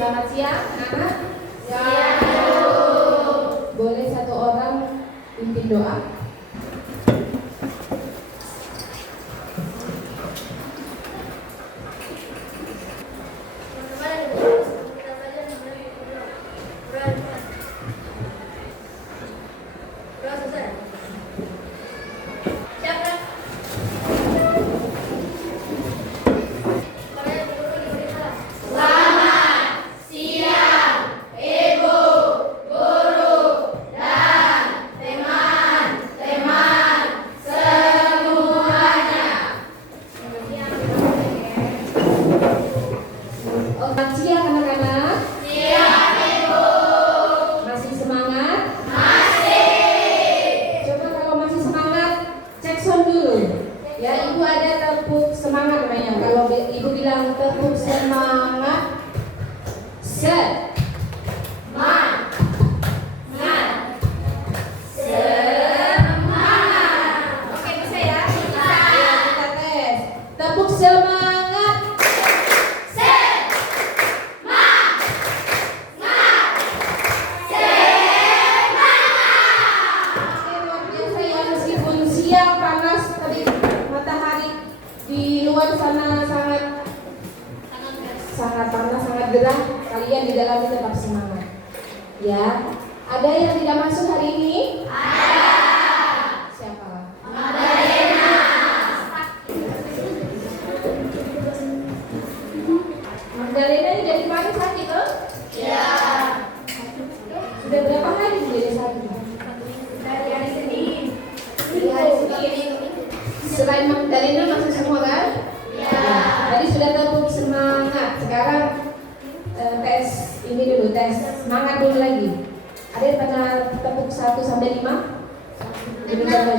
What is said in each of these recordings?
Selamat siang, anak. Siang. Boleh satu orang pimpin doa? Selamat siang anak-anak. Siang, Ibu. Masih semangat? Masih. Coba kalau masih semangat, cek sound dulu. Ya, Ibu ada tepuk semangat namanya. Kalau Ibu bilang tepuk semangat, set. Oke, bisa ya? Ayo kita tes. Tepuk semangat. Oke, luar biasa ya, meskipun siang panas tadi matahari di luar sana sangat panas, sangat gerah, kalian di dalam tetap semangat. Ya, ada yang tidak masuk hari ini? Siapa? Magdalena ini jadi paling sakit loh? Sudah berapa hari jadi sakit? Dari hari Senin. Selain Magdalena masuk semua kan? Tadi sudah tepuk semangat. Sekarang tes ini dulu, tes semangat dulu lagi. Ada yang pernah tepuk 1 sampai 5? Ini banyak. 2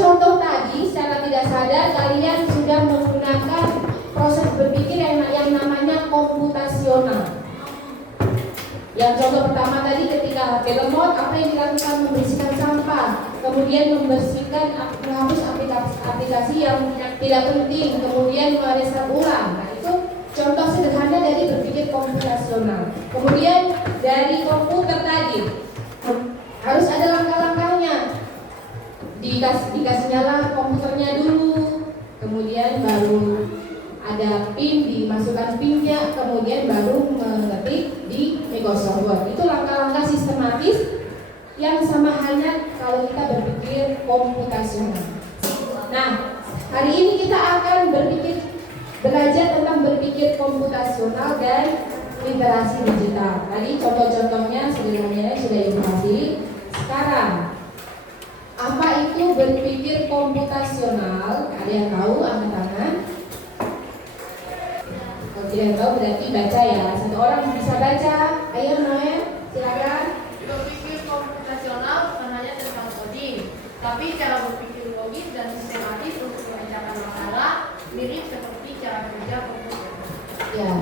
contoh tadi secara tidak sadar kalian sudah menggunakan proses berpikir yang namanya komputasional. Yang contoh pertama tadi ketika HP lemot, apa yang dilakukan? Membersihkan sampah, kemudian menghapus aplikasi yang tidak penting, kemudian merestart ulang. Nah, itu contoh sederhana dari berpikir komputasional. Kemudian dari komputer tadi harus ada langkah-langkahnya. Dikasih nyala komputernya dulu, kemudian baru ada pin, dimasukkan pinnya, kemudian baru mengetik di Microsoft Word. Itu langkah-langkah sistematis yang sama halnya kalau kita berpikir komputasional. Nah, hari ini kita akan belajar tentang berpikir komputasional dan literasi digital. Tadi contoh-contohnya sederhananya sudah Ibu kasih. Sekarang, apa itu berpikir komputasional? Ada yang tahu? Angkat tangan. Kalau tidak tahu berarti baca ya. Satu orang bisa baca. Ayo Noel, silakan. Berpikir komputasional bukan hanya tentang coding, tapi cara berpikir logis dan sistematis untuk memecahkan masalah, mirip seperti cara kerja komputer. Ya.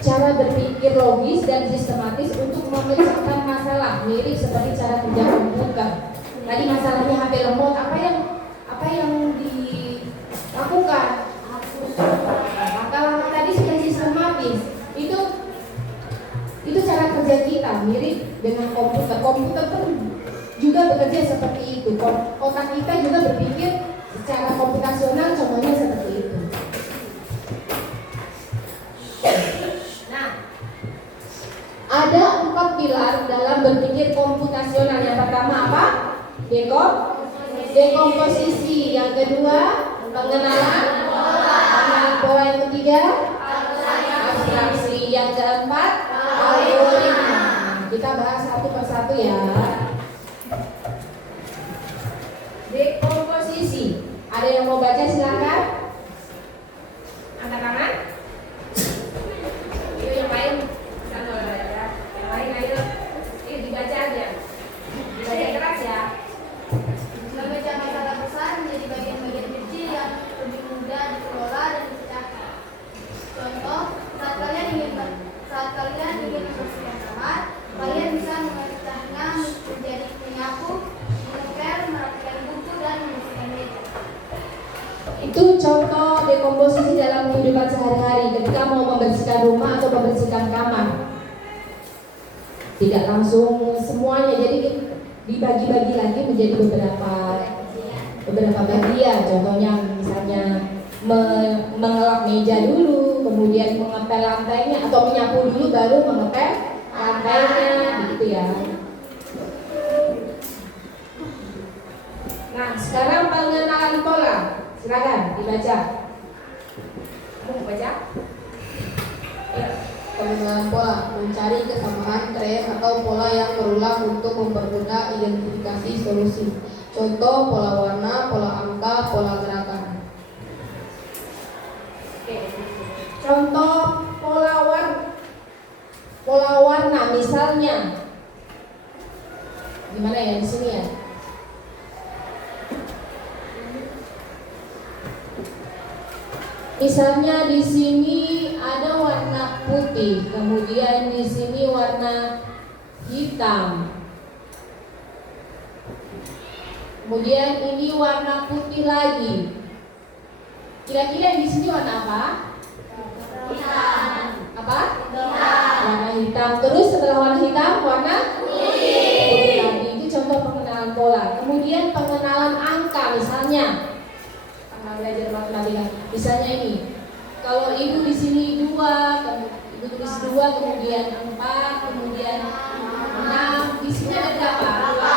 Cara berpikir logis dan sistematis untuk memecahkan masalah, mirip seperti cara kerja komputer. Tadi masalahnya HP lemot, apa yang dilakukan? Langkah-langkah tadi sudah sistematis. Itu cara kerja kita, mirip dengan komputer. Komputer pun juga bekerja seperti itu. Otak kita juga berpikir secara komputasional, contohnya seperti itu. Nah, ada 4 pilar dalam berpikir komputasional. Yang pertama apa? Dekomposisi. Yang kedua, pengenalan pola. Yang ketiga, abstraksi. Yang keempat, algoritma. Kita bahas satu persatu ya. Dekomposisi. Ada yang mau baca silakan. Angkat tangan. Ayo yang lain, yang lain ayo. Ini dibaca aja. Dibaca keras ya. Memecah masalah besar menjadi bagian-bagian kecil yang lebih mudah dikelola dan dipecahkan. Contoh, saat kalian ingin membersihkan kamar, kalian bisa memecahnya menjadi menyapu, mengepel, merapikan buku, dan membersihkan meja. Itu contoh dekomposisi dalam kehidupan sehari-hari ketika mau membersihkan rumah atau membersihkan kamar. Tidak langsung semuanya, jadi dibagi-bagi lagi menjadi beberapa bagian. Contohnya misalnya mengelap meja dulu, kemudian mengepel lantainya, atau menyapu dulu baru mengepel lantainya, gitu ya. Nah, sekarang pengenalan pola. Silakan dibaca. Kamu mau baca? Ya. Pengenalan pola, mencari kesamaan tren atau pola yang berulang untuk mempermudah identifikasi solusi. Contoh, pola warna, pola angka, pola gerakan. Oke. Contoh pola warna misalnya. Gimana ya di sini ya? Misalnya di sini ada warna putih, kemudian di sini warna hitam. Kemudian ini warna putih lagi. Kira-kira di sini warna apa? Hitam. Apa? Warna hitam. Terus setelah warna hitam, warna putih lagi. Itu contoh pengenalan pola. Kemudian pengenalan angka misalnya. Belajar matematika. Misalnya ini, kalau ibu di sini 2, ibu tulis 2, kemudian 4, kemudian 6, di sini ada berapa?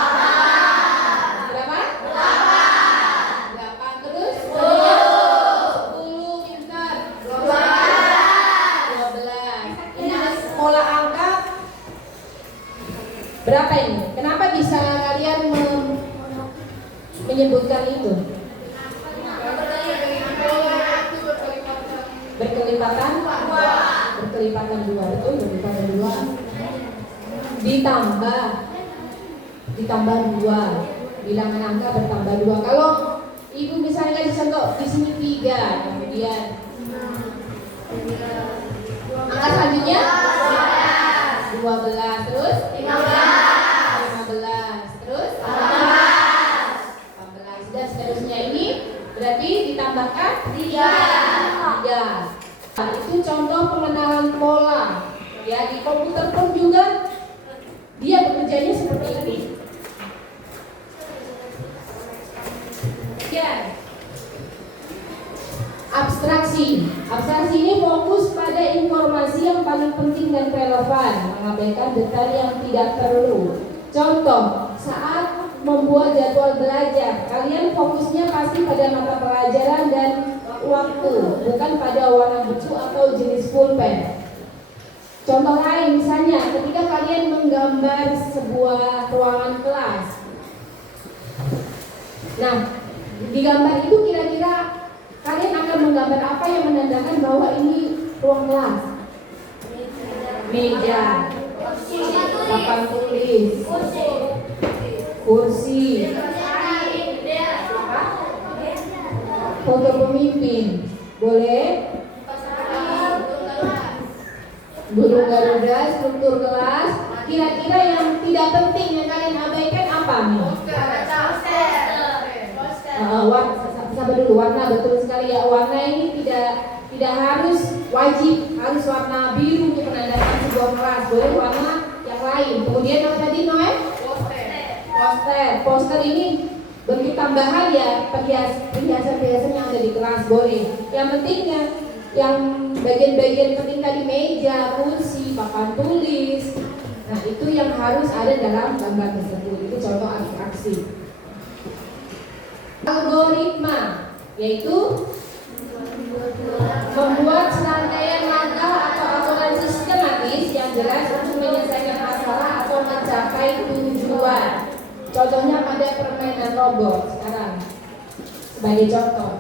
8, terus 10, pintar. 12. Ini pola angka berapa ini? Kenapa bisa kalian menyebutkan itu? Berkelipatan 2, betul, berkelipatan 2. Ditambah 2. Bilangan angka bertambah 2. Kalau ibu misalnya di contoh di sini 3, kemudian 2, Angka selanjutnya 12, terus 15, terus 14, dan seterusnya. Ini berarti ditambahkan 3. Itu contoh pengenalan pola. Ya, di komputer pun juga dia bekerjanya seperti ini. Ya. Abstraksi ini fokus pada informasi yang paling penting dan relevan, mengabaikan detail yang tidak perlu. Contoh, saat membuat jadwal belajar, kalian fokusnya pasti pada mata pelajaran dan waktu, bukan pada warna buku atau jenis pulpen. Contoh lain, misalnya ketika kalian menggambar sebuah ruangan kelas. Nah, di gambar itu kira-kira kalian akan menggambar apa yang menandakan bahwa ini ruang kelas? Meja, papan tulis, kursi, foto pemimpin, boleh? Burung Garuda, struktur kelas. Kira-kira yang tidak penting yang kalian abaikan apa nih? Sabar dulu, warna, betul sekali ya. Warna ini tidak harus wajib harus warna biru untuk menandakan sebuah kelas. Boleh warna yang lain. Kemudian apa tadi Noe? Poster ini bentuk tambahan ya, perhiasan-perhiasan yang ada di kelas, boleh. Yang pentingnya yang bagian-bagian penting tadi, meja, kursi, papan tulis. Nah, itu yang harus ada dalam gambar tersebut. Itu contoh abstraksi. Algoritma yaitu membuat serangkaian langkah atau aturan sistematis yang jelas untuk menyelesaikan masalah atau mencapai tujuan. Contohnya pada permainan robot sekarang. Sebagai contoh,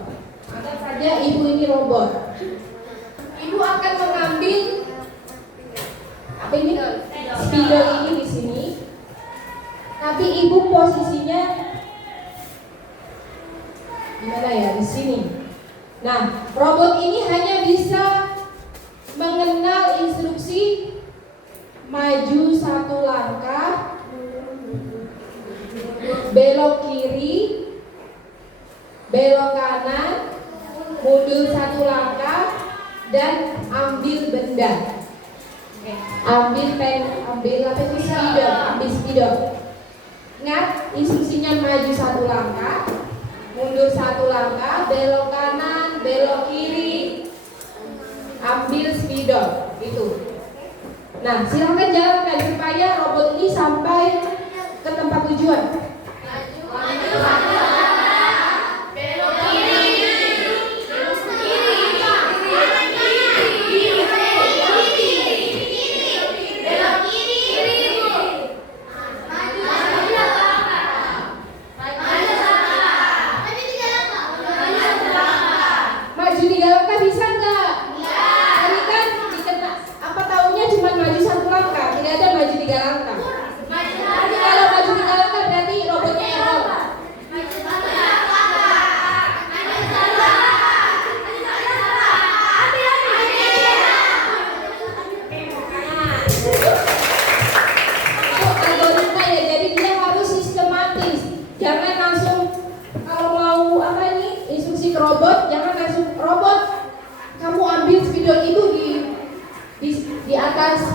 anggap saja ibu ini robot. Ibu akan mengambil apa ini? Spidol ini di sini. Tapi ibu posisinya gimana ya, di sini. Nah, robot ini hanya bisa mengenal instruksi maju 1 langkah, belok kiri, belok kanan, mundur 1 langkah, dan ambil benda. Ambil apa itu? Spidol. Ingat, instruksinya maju 1 langkah, mundur 1 langkah, belok kanan, belok kiri, ambil spidol, itu. Nah, silakan jalankan supaya robot ini sampai ke tempat tujuan.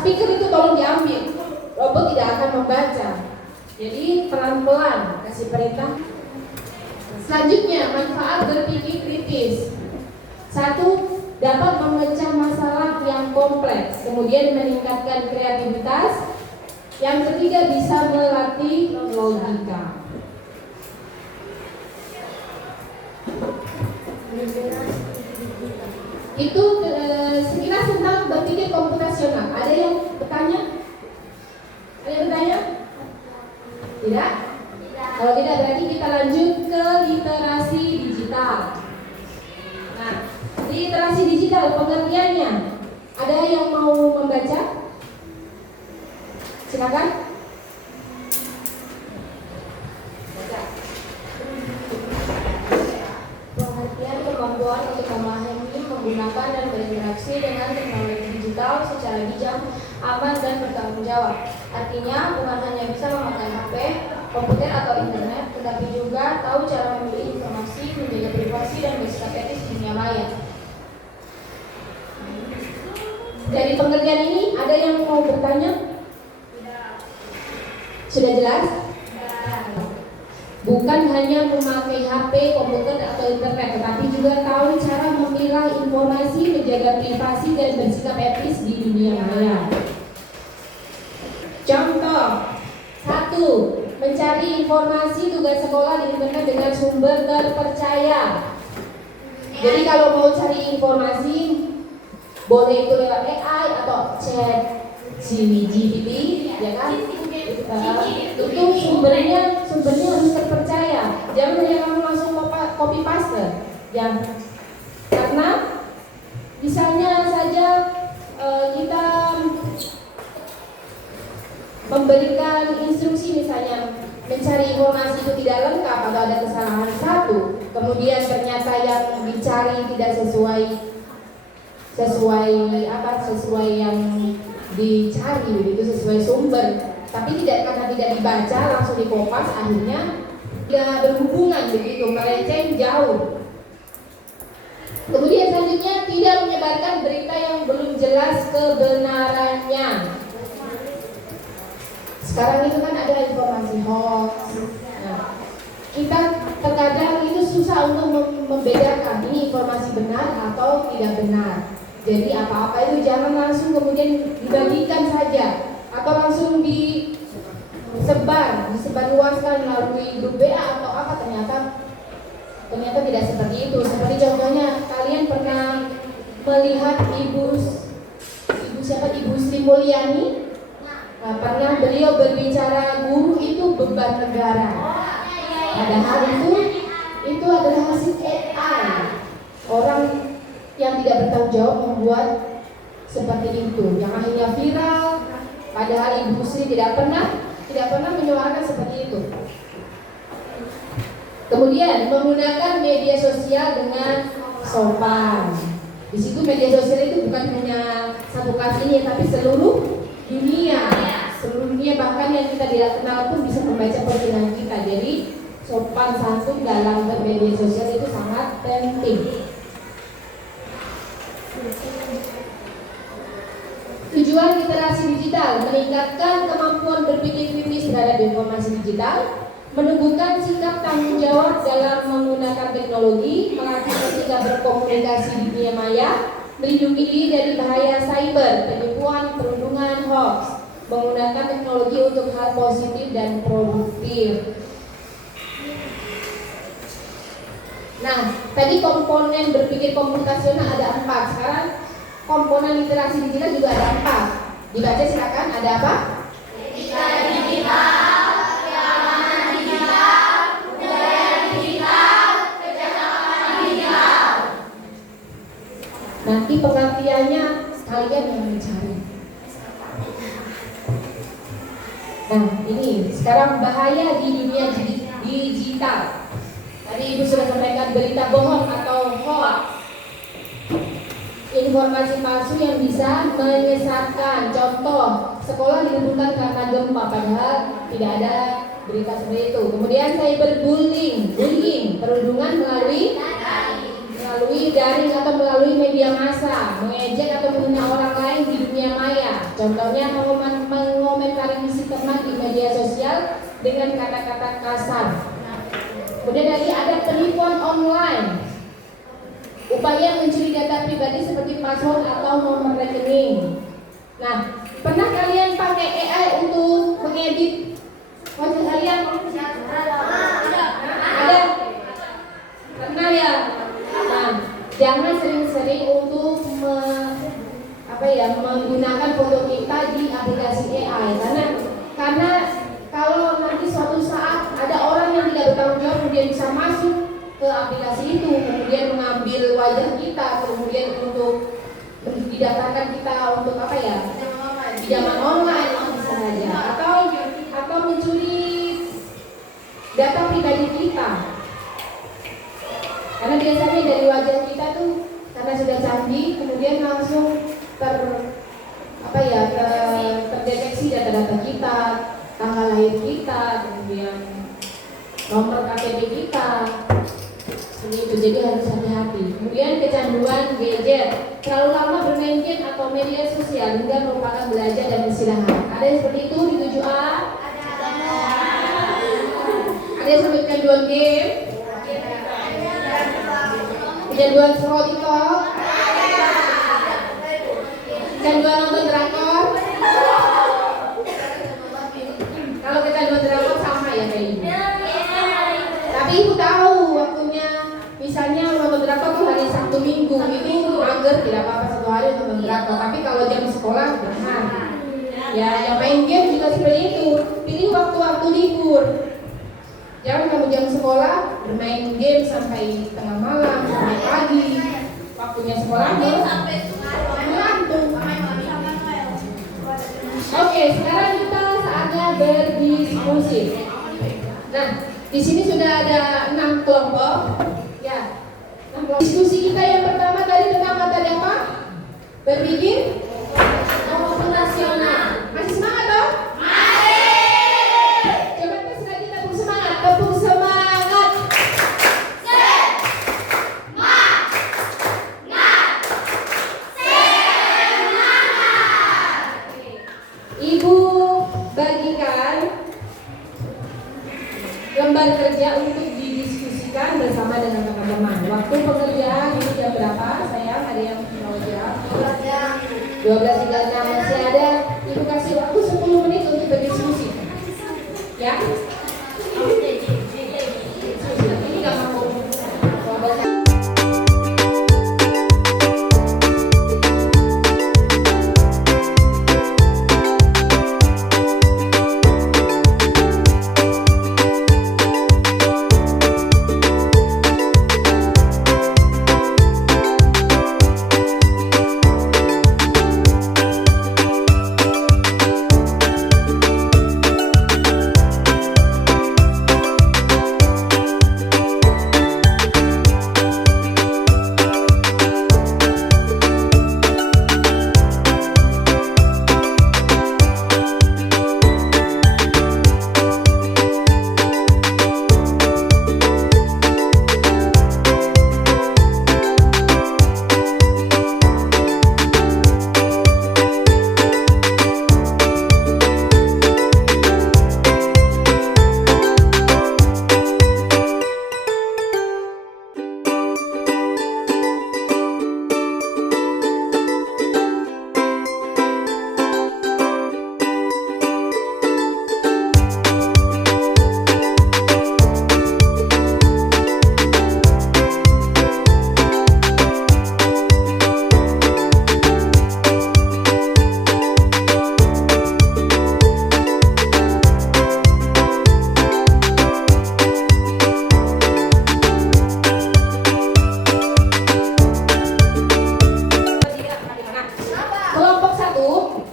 Speaker itu tolong diambil, robot tidak akan membaca. Jadi pelan-pelan kasih perintah. Selanjutnya, manfaat berpikir kritis. 1. Dapat memecah masalah yang kompleks, kemudian meningkatkan kreativitas. Yang ketiga, bisa melatih logika. Itu sekilas tentang berpikir komputasional. Ada yang bertanya? Ada yang bertanya? Tidak? Kalau tidak, berarti kita lanjut ke literasi digital. Nah, literasi digital pengertiannya, ada yang mau membaca? Silakan. Baca. Pengertian kemampuan untuk memahami, menggunakan dan berinteraksi dengan teknologi digital digital secara bijak, aman, dan bertanggung jawab. Artinya bukan hanya bisa memakai HP, komputer atau internet, tetapi juga tahu cara memilih informasi, menjaga privasi, dan bersikap etis di dunia maya. Dari pengertian ini, ada yang mau bertanya? Sudah jelas? Bukan hanya memakai HP, komputer, atau internet, tetapi juga tahu cara memilah informasi, menjaga privasi, dan bersikap etis di dunia maya. Contoh 1. Mencari informasi tugas sekolah di internet dengan sumber terpercaya. Jadi kalau mau cari informasi, boleh itu lewat AI atau chat GPT, ya kan? Itu sumbernya harus terpercaya. Jangan hanya kamu langsung copy paste, ya. Karena misalnya saja kita memberikan instruksi, misalnya mencari informasi itu tidak lengkap atau ada kesalahan satu, kemudian ternyata yang dicari tidak sesuai yang dicari, begitu, sesuai sumber, tapi karena tidak dibaca langsung dikopas, akhirnya tidak berhubungan, begitu, melenceng jauh. Kemudian selanjutnya, tidak menyebarkan berita yang belum jelas kebenarannya. Sekarang itu kan ada informasi hoax. Nah, kita terkadang itu susah untuk membedakan ini informasi benar atau tidak benar. Jadi apa-apa itu jangan langsung kemudian dibagikan saja atau langsung disebarluaskan melalui grup WA atau apa, ternyata tidak seperti itu. Seperti contohnya, kalian pernah melihat Ibu Sri Mulyani? Nah, pernah beliau berbicara guru itu beban negara. Padahal itu adalah hasil AI. Orang yang tidak bertanggung jawab membuat seperti itu, yang akhirnya viral. Padahal Ibu Sri tidak pernah menyuarakan seperti itu. Kemudian menggunakan media sosial dengan sopan. Di situ media sosial itu bukan hanya satu kelas ini, tapi seluruh dunia, bahkan yang kita tidak kenal pun bisa membaca postingan kita. Jadi sopan santun dalam bermedia sosial itu sangat penting. Tujuan literasi digital: meningkatkan kemampuan berpikir kritis terhadap informasi digital, menumbuhkan sikap tanggung jawab dalam menggunakan teknologi, melatih etika berkomunikasi di dunia maya, melindungi diri dari bahaya cyber, penipuan, perundungan, hoax, menggunakan teknologi untuk hal positif dan produktif. Nah, tadi komponen berpikir komputasional ada 4. Sekarang komponen literasi digital juga ada 4. Dibaca silakan, ada apa? Etika digital, keamanan digital, budaya digital, kecakapan digital. Nanti pengertiannya kalian yang mencari. Nah, ini sekarang bahaya di dunia digital. Tadi Ibu sudah sampaikan berita bohong atau hoax, informasi palsu yang bisa menyesatkan. Contoh, sekolah diliburkan karena gempa, padahal tidak ada berita seperti itu. Kemudian cyberbullying, perundungan melalui daring atau melalui media massa, mengejek atau menghina orang lain di dunia maya. Contohnya mengomentari isi teman di media sosial dengan kata-kata kasar. Kemudian lagi ada penipuan online, upaya mencuri data pribadi seperti password atau nomor rekening. Nah, pernah kalian pakai AI untuk mengedit wajah kalian? Ada? Pernah ya? Nah, jangan sering-sering untuk menggunakan foto kita di aplikasi AI, karena kalau nanti suatu saat ada orang yang tidak bertanggung jawab kemudian bisa masuk ke aplikasi itu, kemudian mengambil wajah kita, kemudian untuk didaftarkan kita untuk pinjaman online misalnya, atau mencuri data pribadi kita. Karena biasanya dari wajah kita tuh karena sudah canggih, kemudian langsung terdeteksi data-data kita, tanggal lahir kita, kemudian nomor KTP kita, seperti itu. Jadi harus hati-hati. Kemudian kecanduan gadget, terlalu lama bermain game atau media sosial hingga merupakan belajar dan istirahat. Ada yang seperti itu di 7A? Ada yang seperti kecanduan game? Kecanduan scroll TikTok? Kecanduan nonton drakor? Kalau kecanduan drakor sama ya kayak ini. Tapi ibu tahu waktunya, misalnya nonton drakor tuh hari Sabtu Minggu itu mager, tidak apa-apa satu hari nonton drakor. Tapi kalau jam sekolah jangan. Ya, yang main game juga seperti itu. Pilih waktu-waktu libur. Jangan kamu jam sekolah bermain game sampai tengah malam, sampai pagi. Waktunya sekolah mengantuk. Oke, sekarang kita saatnya berdiskusi. Nah, di sini sudah ada 6 kelompok. Ya, 6 kelompok. Diskusi kita yang pertama tadi tentang materi apa? Berpikir operasional. Masih semangat dong? Masih. Coba tes lagi, tepuk semangat. Tepuk semangat. Ibu bagikan lembar kerja untuk didiskusikan bersama dengan teman-teman. Waktu pengerjaan ini jam berapa? Sayang, ada yang mau jawab? 12.36 masih ada. Ibu kasih waktu 10 menit untuk berdiskusi. Ya? Ini nggak mau.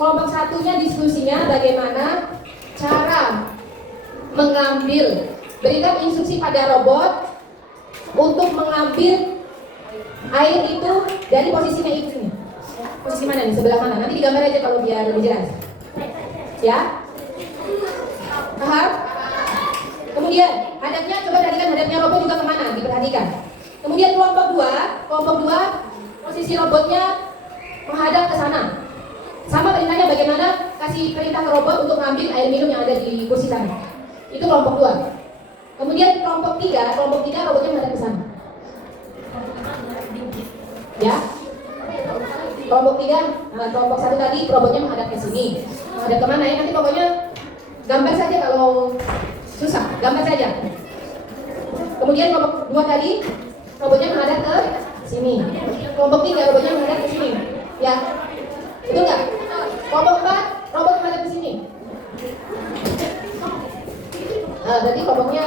Kelompok satunya diskusinya bagaimana cara berikan instruksi pada robot untuk mengambil air itu dari posisinya itu. Posisi mana nih? Sebelah mana? Nanti digambar aja kalau biar lebih jelas. Ya? Paham? Kemudian hadapnya, coba perhatikan hadapnya robot juga kemana? Diperhatikan. Kemudian kelompok dua posisi robotnya menghadap ke sana. Sama perintahnya bagaimana kasih perintah ke robot untuk mengambil air minum yang ada di kursi sana. Itu kelompok 2. Kemudian kelompok 3 robotnya menghadap ke sana. Ya. Kelompok 3, kelompok 1 tadi robotnya menghadap ke sini. Menghadap kemana ya? Nanti pokoknya gambar saja kalau susah, gambar saja. Kemudian kelompok 2 tadi robotnya menghadap ke sini. Kelompok 3 robotnya menghadap ke sini. Ya. Itu enggak? Kelompok 4 robot menghadap ke sini. Berarti kelompoknya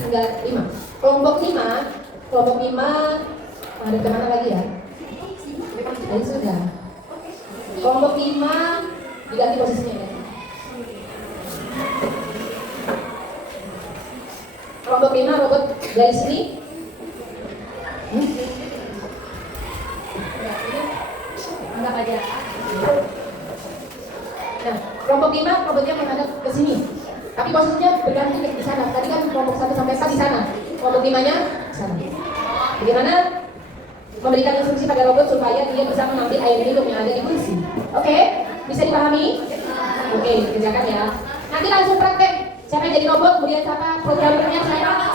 tinggal 5. Kelompok 5 menghadap ke mana lagi ya? Tadi sudah. Kelompok 5 diganti posisinya ya. Kelompok 5 robot dari sini. Anggap aja. Nah, kelompok 5 kelompoknya menghadap ke sini. Tapi posisinya berganti di sana. Tadi kan kelompok 1 sampai 4 di sana. Kelompok 5-nya di sana. Bagaimana memberikan instruksi pada robot supaya dia bisa mengambil air minum yang ada di kursi. Oke? Bisa dipahami? Oke, kerjakan ya. Nanti langsung praktek. Siapa yang jadi robot, kemudian siapa programmernya, siapa?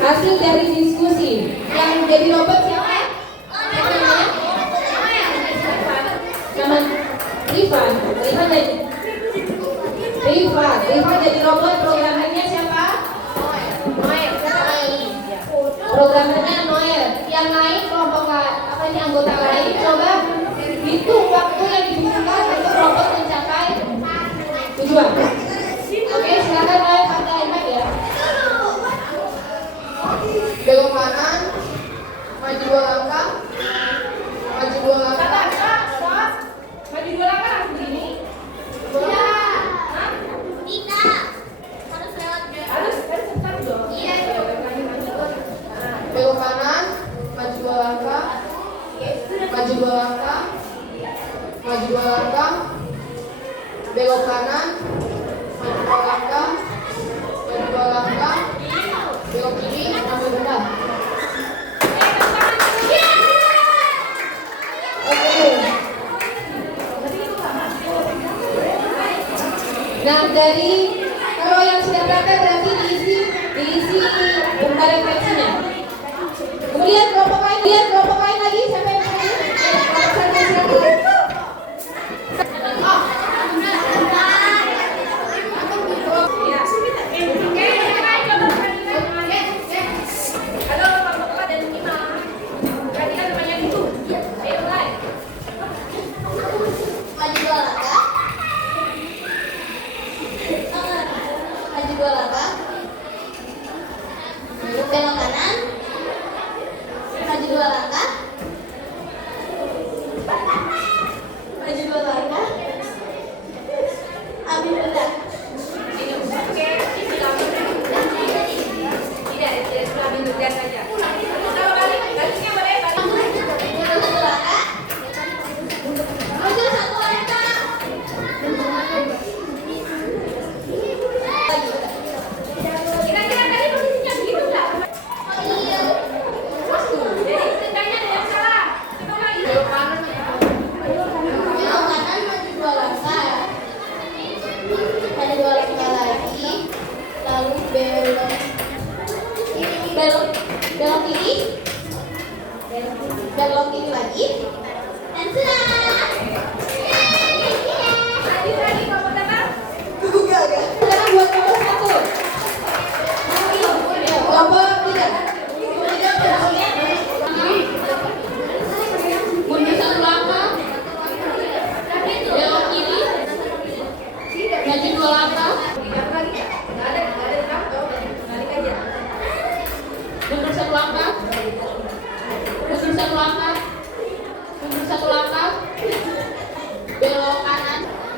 Hasil dari diskusi yang jadi robot siapa? Nama Rifan jadi robot. Programmernya siapa? Noel. Programmernya Noel. Yang lain kelompok anggota lain coba hitung waktu yang dibutuhkan untuk robot mencapai tujuan. Oke, silakan Noel pakai iPad ya. Belok kanan, maju 2 langkah, maju 2 langkah. Stop. Maju 2 langkah langsung begini. Harus cepat dong. Belok kanan, maju 2 langkah, maju 2 langkah, maju 2 langkah. Belok kanan, maju 2 langkah, maju 2 langkah. Belok kiri, maju bentar. Oke. Nah, dari kalau yang sudah praktek berarti diisi bentar refleksinya. Kemudian kelompok lain lagi siapa yang mau? Kelompok satu silakan. Belok kanan, maju 2 langkah.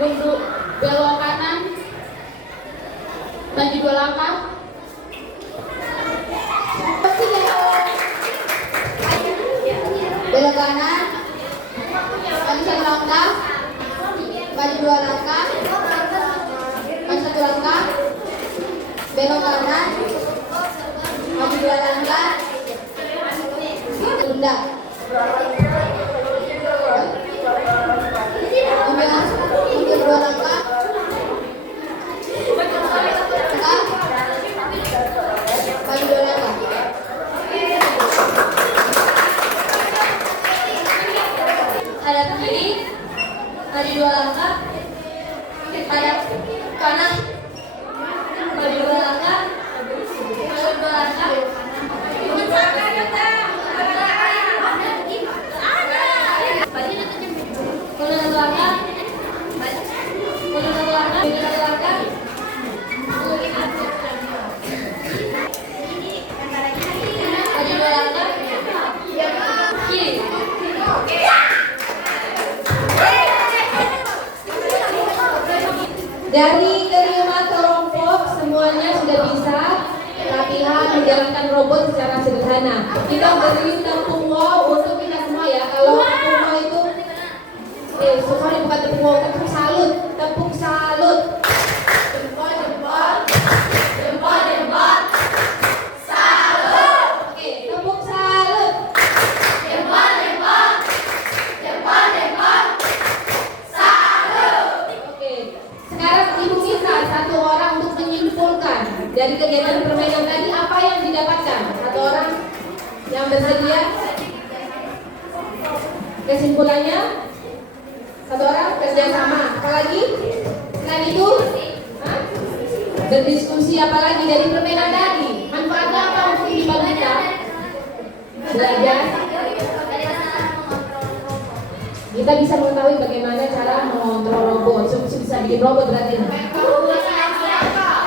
mundur, belok kanan, maju 2 langkah. Belok kanan, maju 1 langkah, maju 2 langkah, maju 1 langkah, belok kanan, maju 2 langkah, tunda. Mundur 2 langkah, maju 2 langkah. Hadap kiri, maju 2 langkah, hadap kanan, maju 2 langkah, maju 2 langkah, mundur 1 langkah, mundur 1 langkah, mundur 1 langkah, maju 2 langkah, kiri. Dari kelima kelompok semuanya sudah bisa latihan menjalankan robot secara sederhana. Kita beri tepung wow untuk kita semua ya. Kalau tepung wow itu, sorry bukan tepung wow, tepung salut, tepung salut. Jempol, jempol, jempol, jempol, salut. Oke, tepung salut. Jempol, jempol, jempol, jempol, salut. Oke. Sekarang ibu minta 1 orang untuk menyimpulkan dari kegiatan permainan tadi apa yang didapatkan. 1 orang yang bersedia. Kesimpulannya 1 orang kerjasama. Apalagi selain itu, berdiskusi apalagi dari permainan tadi. Manfaatnya apa untuk kehidupan kita? Belajar. Kita bisa mengetahui bagaimana cara mengontrol robot. Bisa bikin robot berarti.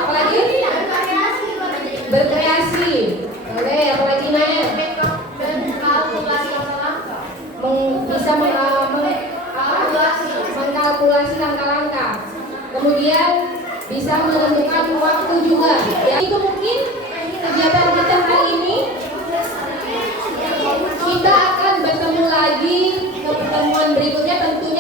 Apalagi? Berkreasi. Boleh, apalagi Naya? Bisa mengkalkulasi langkah-langkah. Kemudian bisa menentukan waktu juga. Ya, itu mungkin kegiatan kita hari ini. Kita akan bertemu lagi ke pertemuan berikutnya tentunya.